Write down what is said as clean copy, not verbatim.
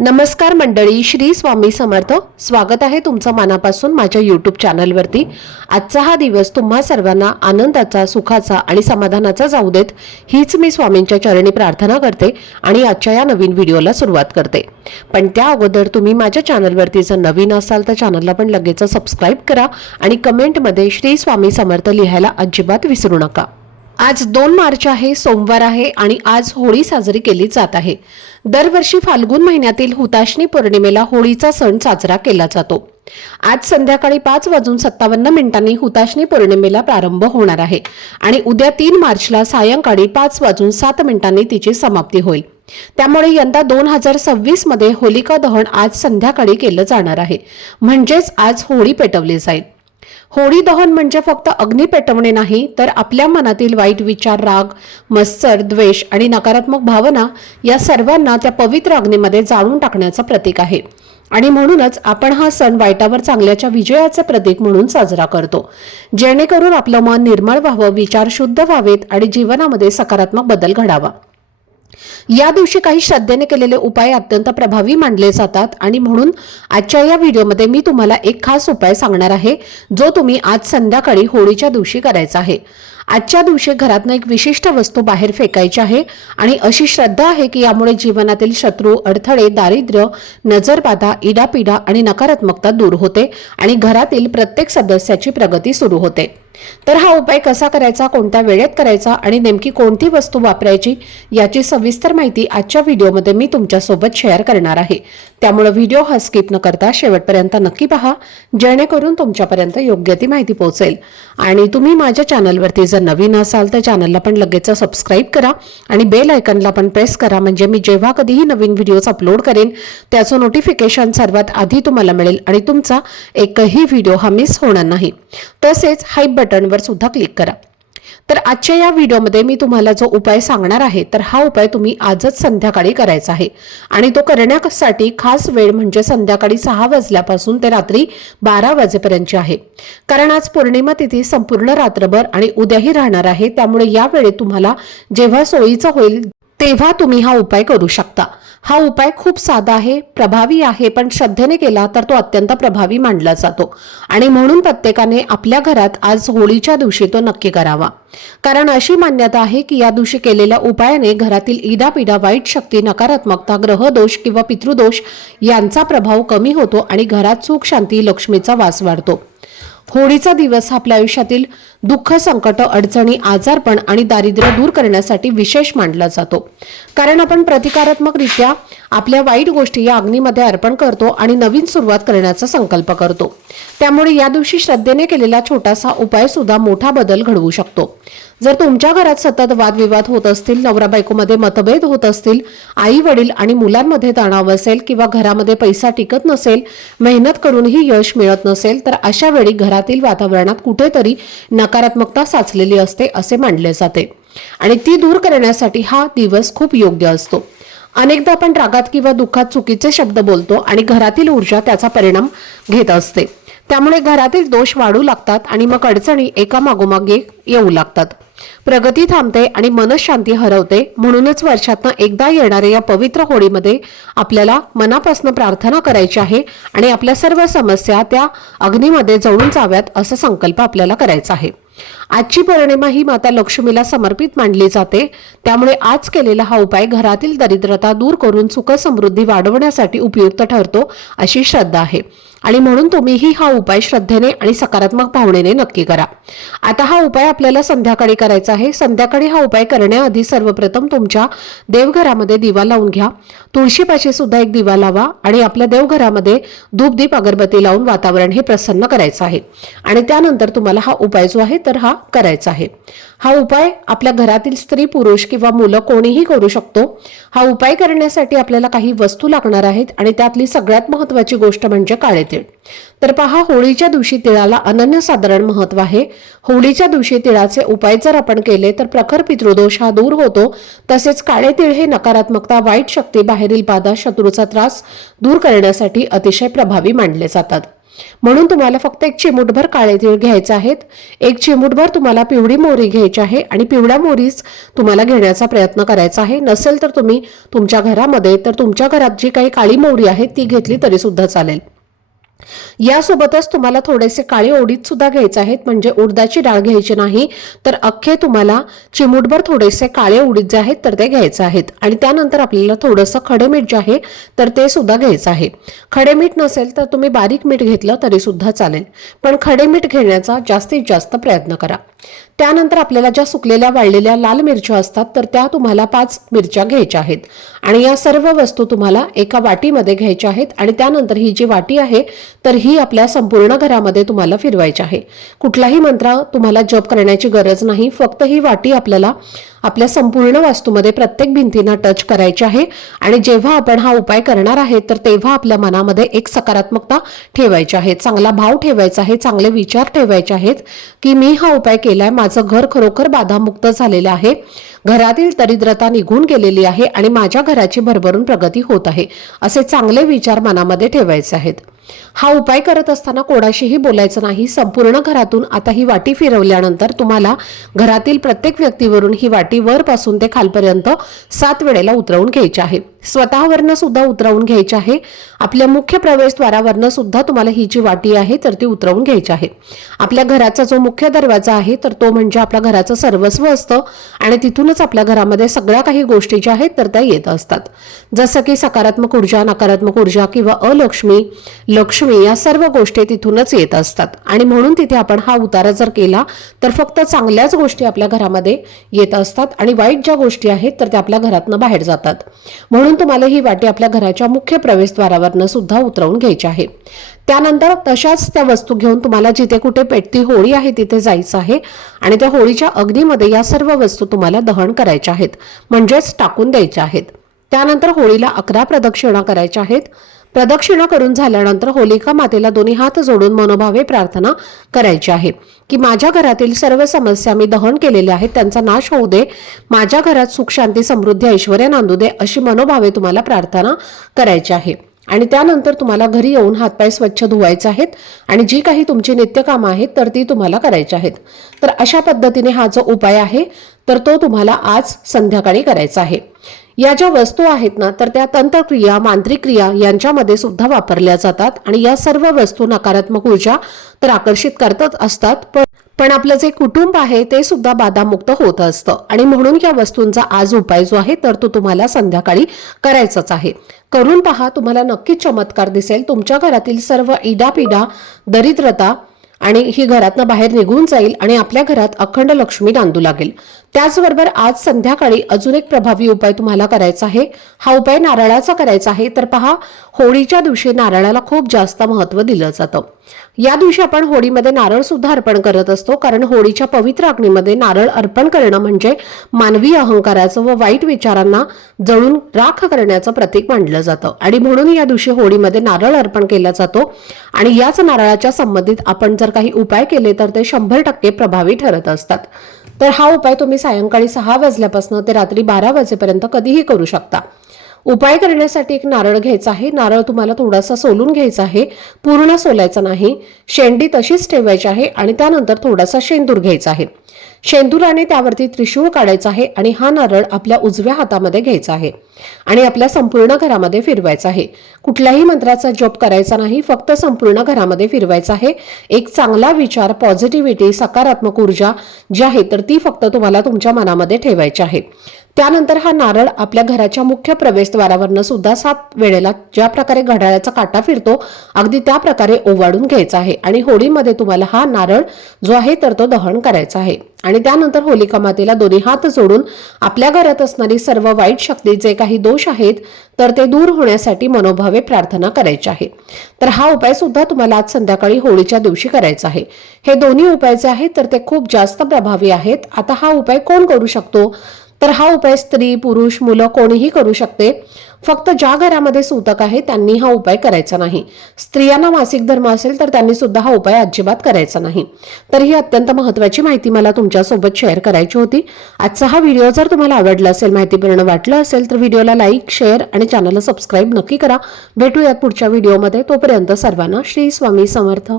नमस्कार मंडळी, श्री स्वामी समर्थ. स्वागत आहे तुमचं मनापासून माझ्या यूट्यूब चॅनलवरती. आजचा हा दिवस तुम्हा सर्वांना आनंदाचा, सुखाचा आणि समाधानाचा जाऊ देत, हीच मी स्वामींच्या चरणी प्रार्थना करते आणि आजच्या या नवीन व्हिडिओला सुरुवात करते. पण त्या अगोदर तुम्ही माझ्या चॅनलवरती जर नवीन असाल तर चॅनलला पण लगेच सबस्क्राईब करा आणि कमेंटमध्ये श्री स्वामी समर्थ लिहायला अजिबात विसरू नका. आज 2 मार्च आहे, सोमवार आहे आणि आज होळी साजरी केली जात आहे. दरवर्षी फाल्गुन महिन्यातील हुताशनी पौर्णिमेला होळीचा सण साजरा केला जातो. आज संध्याकाळी 5:57 हुताशनी पौर्णिमेला प्रारंभ होणार आहे आणि उद्या 3 मार्चला सायंकाळी 5:07 तिची समाप्ती होईल. त्यामुळे यंदा 2026 मध्ये होलिका दहन आज संध्याकाळी केलं जाणार आहे, म्हणजेच आज होळी पेटवली जाईल. होळी दहन म्हणजे फक्त अग्नी पेटवणे नाही, तर आपल्या मनातील वाईट विचार, राग, मत्सर, द्वेष आणि नकारात्मक भावना या सर्वांना त्या पवित्र अग्नीमध्ये जाळून टाकण्याचं प्रतीक आहे. आणि म्हणूनच आपण हा सण वाईटावर चांगल्याच्या विजयाचे प्रतीक म्हणून साजरा करतो, जेणेकरून आपलं मन निर्मळ व्हावं, विचार शुद्ध व्हावेत आणि जीवनामध्ये सकारात्मक बदल घडावा. या दिवशी काही श्रद्धेने केलेले उपाय अत्यंत प्रभावी मानले जातात आणि म्हणून आजच्या या व्हिडिओमध्ये मी तुम्हाला एक खास उपाय सांगणार आहे, जो तुम्ही आज संध्याकाळी होळीच्या दिवशी करायचा आहे. आजच्या दिवशी घरातून एक विशिष्ट वस्तू बाहेर फेकायची आहे आणि अशी श्रद्धा आहे की यामुळे जीवनातील शत्रू, अडथळे, दारिद्र्य, नजरबाधा, इडापिडा आणि नकारात्मकता दूर होते आणि घरातील प्रत्येक सदस्याची प्रगती सुरू होते. तर हा उपाय कसा करायचा, कोणत्या वेळेत करायचा आणि नेमकी कोणती वस्तू वापरायची याची सविस्तर माहिती आजच्या व्हिडिओमध्ये मी तुमच्यासोबत शेअर करणार आहे. त्यामुळे व्हिडिओ हा स्किप न करता शेवटपर्यंत नक्की पहा, जेणेकरून तुमच्यापर्यंत योग्य ती माहिती पोहोचेल. आणि तुम्ही माझ्या चॅनलवरती जर नवीन असाल तर चॅनलला पण लगेच सबस्क्राईब करा आणि बेल आयकॉनला पण प्रेस करा, म्हणजे मी जेव्हा कधीही नवीन व्हिडिओज अपलोड करेन त्याचं नोटिफिकेशन सर्वात आधी तुम्हाला मिळेल आणि तुमचा एकही व्हिडिओ हा मिस होणार नाही. तसेच हाईप बटनवर सुद्धा क्लिक करा. तर आजच्या या व्हिडिओमध्ये मी तुम्हाला जो उपाय सांगणार आहे, तर हा उपाय तुम्ही आजच संध्याकाळी करायचा आहे आणि तो करण्यासाठी खास वेळ म्हणजे संध्याकाळी 6 वाजल्यापासून ते रात्री 12 वाजेपर्यंत आहे. कारण आज पौर्णिमा तिथी संपूर्ण रात्रभर आणि उद्याही राहणार आहे. त्यामुळे या वेळेत तुम्हाला जेव्हा सोयीचं होईल तेव्हा तुम्ही हा उपाय करू शकता. हा उपाय खूप साधा आहे, प्रभावी आहे, पण श्रद्धेने केला तर तो अत्यंत प्रभावी मानला जातो आणि म्हणून प्रत्येकाने आपल्या घरात आज होळीच्या दिवशी तो नक्की करावा. कारण अशी मान्यता आहे की या दिवशी केलेल्या उपायाने घरातील इडापिडा, वाईट शक्ती, नकारात्मकता, ग्रहदोष किंवा पितृदोष यांचा प्रभाव कमी होतो आणि घरात सुख, शांती, लक्ष्मीचा वास वाढतो. होळीचा दिवस आपल्या आयुष्यातील दुःख, संकट, अडचणी, आजारपण आणि दारिद्र्य दूर करण्यासाठी विशेष मानला जातो. कारण आपण प्रतिकारात्मकरित्या आपल्या वाईट गोष्टी या अग्नीमध्ये अर्पण करतो आणि नवीन सुरुवात करण्याचा संकल्प करतो. त्यामुळे या दिवशी श्रद्धेने केलेला छोटासा उपाय सुद्धा मोठा बदल घडवू शकतो. जर तुमच्या घरात सतत वादविवाद होत असतील, नवरा बायकोमध्ये मतभेद होत असतील, आई वडील आणि मुलांमध्ये तणाव असेल किंवा घरामध्ये पैसा टिकत नसेल, मेहनत करूनही यश मिळत नसेल, तर अशा वेळी घरातील वातावरणात कुठेतरी नकारात्मकता साचलेली असते असे मानले जाते आणि ती दूर करण्यासाठी हा दिवस खूप योग्य असतो. अनेकदा आपण रागात किंवा दुःखात चुकीचे शब्द बोलतो आणि घरातील ऊर्जा त्याचा परिणाम घेत असते. त्यामुळे घरातील दोष वाढू लागतात आणि मग अडचणी एकामागोमाग एक येऊ लागतात. प्रगती थांबते आणि मनशांती हरवते. म्हणूनच वर्षातनं एकदा येणाऱ्या या पवित्र होळीमध्ये आपल्याला मनापासून प्रार्थना करायची आहे आणि आपल्या सर्व समस्या त्या अग्नीमध्ये जळून जाव्यात असा संकल्प आपल्याला करायचा आहे. आजची पौर्णिमा ही माता लक्ष्मीला समर्पित मानली जाते. त्यामुळे आज केलेला हा उपाय घरातील दरिद्रता दूर करून सुख समृद्धी वाढवण्यासाठी उपयुक्त ठरतो अशी श्रद्धा आहे आणि म्हणून तुम्हीही हा उपाय श्रद्धेने आणि सकारात्मक भावनेने नक्की करा. आता हा उपाय आपल्याला संध्याकाळी करायचा आहे. संध्याकाळी हा उपाय करण्याआधी सर्वप्रथम तुमच्या देवघरामध्ये दिवा लावून घ्या. तुळशीपाशी सुद्धा एक दिवा लावा आणि आपल्या देवघरामध्ये धूप, दीप, अगरबत्ती लावून वातावरण हे प्रसन्न करायचं आहे आणि त्यानंतर तुम्हाला हा उपाय जो आहे तर हा करायचा आहे. हा उपाय आपल्या घरातील स्त्री, पुरुष किंवा मुलं कोणीही करू शकतो. हा उपाय करण्यासाठी आपल्याला काही वस्तू लागणार आहेत आणि त्यातली सगळ्यात महत्त्वाची गोष्ट म्हणजे काळे तीळ. तर पहा, होळीच्या दिवशी तिळाला अनन्यसाधारण महत्त्व आहे. होळीच्या दिवशी तिळाचे उपाय जर आपण केले तर प्रखर पितृदोष हा दूर होतो. तसेच काळे तीळ हे नकारात्मकता, वाईट शक्ती, बाहेरील बाधा, शत्रूचा त्रास दूर करण्यासाठी अतिशय प्रभावी मानले जातात. म्हणून तुम्हाला फक्त एक चिमूटभर काळे तीळ घ्यायचे आहेत, एक चिमूटभर तुम्हाला पिवळी मोहरी घ्यायची आहे आणि पिवळ्या मोहरीच तुम्हाला घेण्याचा प्रयत्न करायचा आहे. नसेल तर तुम्ही तुमच्या घरात जी काही काळी मोहरी आहे ती घेतली तरी सुद्धा चालेल. यासोबतच तुम्हाला थोडेसे काळे उडीद सुद्धा घ्यायचे आहेत, म्हणजे उडदाची डाळ घ्यायची नाही, तर अख्खे तुम्हाला चिमूटभर थोडेसे काळे उडीद जे आहेत तर ते घ्यायचे आहेत. आणि त्यानंतर आपल्याला थोडंसं खडे मीठ जे आहे तर ते सुद्धा घ्यायचं आहे. खडे मीठ नसेल तर तुम्ही बारीक मीठ घेतलं तरी सुद्धा चालेल, पण खडे मीठ घेण्याचा जास्तीत जास्त प्रयत्न करा. त्यानंतर आपल्याला ज्या सुकलेल्या वाळलेल्या लाल मिरच्या असतात तर त्या तुम्हाला 5 मिरच्या घ्यायच्या आहेत आणि या सर्व वस्तू तुम्हाला एका वाटीमध्ये घ्यायच्या आहेत. आणि त्यानंतर ही जी वाटी आहे तर ही आपल्या संपूर्ण घरामध्ये तुम्हाला फिरवायची आहे. कुठलाही मंत्र तुम्हाला जप करण्याची गरज नाही, फक्त ही वाटी आपल्याला आपल्या संपूर्ण वास्तूमध्ये प्रत्येक भिंतींना टच करायची आहे. आणि जेव्हा आपण हा उपाय करणार आहे तर तेव्हा आपल्या मनामध्ये एक सकारात्मकता ठेवायची आहे, चांगला भाव ठेवायचा आहे, चांगले विचार ठेवायचे आहेत की मी हा उपाय केलाय, माझं घर खरोखर बाधामुक्त झालेलं आहे, घरातील दरिद्रता निघून गेलेली आहे आणि माझ्या घराची भरभरून प्रगती होत आहे, असे चांगले विचार मनामध्ये ठेवायचे आहेत. हा उपाय करत असताना कोणाशीही बोलायचं नाही. संपूर्ण घरातून आता ही वाटी फिरवल्यानंतर तुम्हाला घरातील प्रत्येक व्यक्तीवरून ही वाटी वरपासून ते खालपर्यंत 7 वेळेला उतरवून घ्यायची आहे. स्वतःवरनं सुद्धा उतरवून घ्यायची आहे. आपल्या मुख्य प्रवेशद्वारावरनं सुद्धा तुम्हाला ही जी वाटी आहे तर ती उतरवून घ्यायची आहे. आपल्या घराचा जो मुख्य दरवाजा आहे तर तो म्हणजे आपल्या घराचं सर्वस्व असतं आणि तिथूनच आपल्या घरामध्ये सगळ्या काही गोष्टी ज्या आहेत तर त्या येत असतात, जसं की सकारात्मक ऊर्जा, नकारात्मक ऊर्जा किंवा अलक्ष्मी, लक्ष्मी, या सर्व गोष्टी तिथूनच येत असतात. आणि म्हणून तिथे आपण हा उतारा जर केला तर फक्त चांगल्याच गोष्टी आपल्या घरामध्ये येत असतात आणि वाईट ज्या गोष्टी आहेत तर त्या आपल्या घरातनं बाहेर जातात. म्हणून तुम्हाला ही वाटी आपल्या घराच्या मुख्य प्रवेशद्वारावरनं सुद्धा उतरवून घ्यायची आहे. त्यानंतर तशाच त्या वस्तू घेऊन तुम्हाला जिथे कुठे पेटती होळी आहे तिथे जायचं आहे आणि त्या होळीच्या अग्नीमध्ये या सर्व वस्तू तुम्हाला दहन करायच्या आहेत, म्हणजेच टाकून द्यायच्या आहेत. त्यानंतर होळीला 11 प्रदक्षिणा करायच्या आहेत. प्रदक्षिणा करून झाल्यानंतर होलिका मातेला दोन्ही हात जोडून मनोभावे प्रार्थना करायची आहे की माझ्या घरातील सर्व समस्या मी दहन केलेल्या आहेत त्यांचा नाश होऊ दे, माझ्या घरात सुख, शांती, समृद्धी, ऐश्वर्य नांदू दे, अशी मनोभावे तुम्हाला प्रार्थना करायची आहे. आणि त्यानंतर तुम्हाला घरी येऊन हातपाय स्वच्छ धुवायचे आहेत आणि जी काही तुमची नित्यकामं आहेत तर ती तुम्हाला करायची आहेत. तर अशा पद्धतीने हा जो उपाय आहे तर तो तुम्हाला आज संध्याकाळी करायचा आहे. या ज्या वस्तू आहेत ना तर त्या तंत्रक्रिया, मांत्रिक क्रिया यांच्यामध्ये सुद्धा वापरल्या जातात आणि या सर्व वस्तू नकारात्मक ऊर्जा तर आकर्षित करतच असतात, पण आपलं जे कुटुंब आहे ते सुद्धा बाधामुक्त होत असतं. आणि म्हणून या वस्तूंचा आज उपाय जो आहे तर तो तुम्हाला संध्याकाळी करायचाच आहे. करून पहा, तुम्हाला नक्कीच चमत्कार दिसेल. तुमच्या घरातील सर्व इडापिडा, दरिद्रता आणि ही घरातनं बाहेर निघून जाईल आणि आपल्या घरात अखंड लक्ष्मी नांदू लागेल. त्याचबरोबर आज संध्याकाळी अजून एक प्रभावी उपाय तुम्हाला करायचा आहे. हा उपाय नारळाचा करायचा आहे. तर पहा, होळीच्या दिवशी नारळाला खूप जास्त महत्त्व दिलं जातं. या दिवशी आपण होळीमध्ये नारळ सुद्धा अर्पण करत असतो, कारण होळीच्या पवित्र अग्नीमध्ये नारळ अर्पण करणं म्हणजे मानवी अहंकाराचं व वाईट विचारांना जळून राख करण्याचं प्रतीक मानलं जातं. आणि म्हणून या दिवशी होळीमध्ये नारळ अर्पण केला जातो आणि याच नारळाच्या संबंधित आपण जर काही उपाय केले तर ते 100% प्रभावी ठरत असतात. तर हा उपाय तुम्ही सायंकाळी 6 वाजल्यापासून ते रात्री 12 वाजेपर्यंत कधीही करू शकता. उपाय करण्यासाठी एक नारळ घ्यायचा आहे. नारळ तुम्हाला थोडासा सोलून घ्यायचा आहे, पूर्ण सोलायचा नाही. शेंडी तशीच ठेवायची आहे आणि त्यानंतर थोडासा शेंदूर घ्यायचा आहे. शेंदुराने त्यावरती त्रिशूळ काढायचा आहे आणि हा नारळ आपल्या उजव्या हातामध्ये घ्यायचा आहे आणि आपल्या संपूर्ण घरामध्ये फिरवायचा आहे. कुठल्याही मंत्राचा जप करायचा नाही, फक्त संपूर्ण घरामध्ये फिरवायचा आहे. एक चांगला विचार, पॉझिटिव्हिटी, सकारात्मक ऊर्जा जी आहे तर ती फक्त तुम्हाला तुमच्या मनामध्ये ठेवायची आहे. त्यानंतर हा नारळ आपल्या घराच्या मुख्य प्रवेशद्वारावरनं सुद्धा 7 वेळेला ज्या प्रकारे घड्याळाचा काटा फिरतो अगदी त्या प्रकारे ओवाळून घ्यायचा आहे आणि होळीमध्ये तुम्हाला हा नारळ जो आहे तर तो दहन करायचा आहे. आणि त्यानंतर होलिका मातेला दोन्ही हात जोडून आपल्या घरात असणारी सर्व वाईट शक्ती, जे काही दोष आहेत तर ते दूर होण्यासाठी मनोभावे प्रार्थना करायची आहे. तर हा उपाय सुद्धा तुम्हाला आज संध्याकाळी होळीच्या दिवशी करायचा आहे. हे दोन्ही उपाय जे आहेत तर ते खूप जास्त प्रभावी आहेत. आता हा उपाय कोण करू शकतो तर हा उपाय स्त्री, पुरुष, मुलं कोणीही करू शकते. फक्त ज्या घरामध्ये सूतक आहे त्यांनी हा उपाय करायचा नाही. स्त्रियांना मासिक धर्म असेल तर त्यांनी सुद्धा हा उपाय अजिबात करायचा नाही. तर ही अत्यंत महत्त्वाची माहिती मला तुमच्यासोबत शेअर करायची होती. आजचा हा व्हिडिओ जर तुम्हाला आवडला असेल, माहितीपूर्ण वाटलं असेल तर व्हिडिओला लाईक, शेअर आणि चॅनलला सबस्क्राईब नक्की करा. भेटूयात पुढच्या व्हिडिओमध्ये. तोपर्यंत सर्वांना श्री स्वामी समर्थ.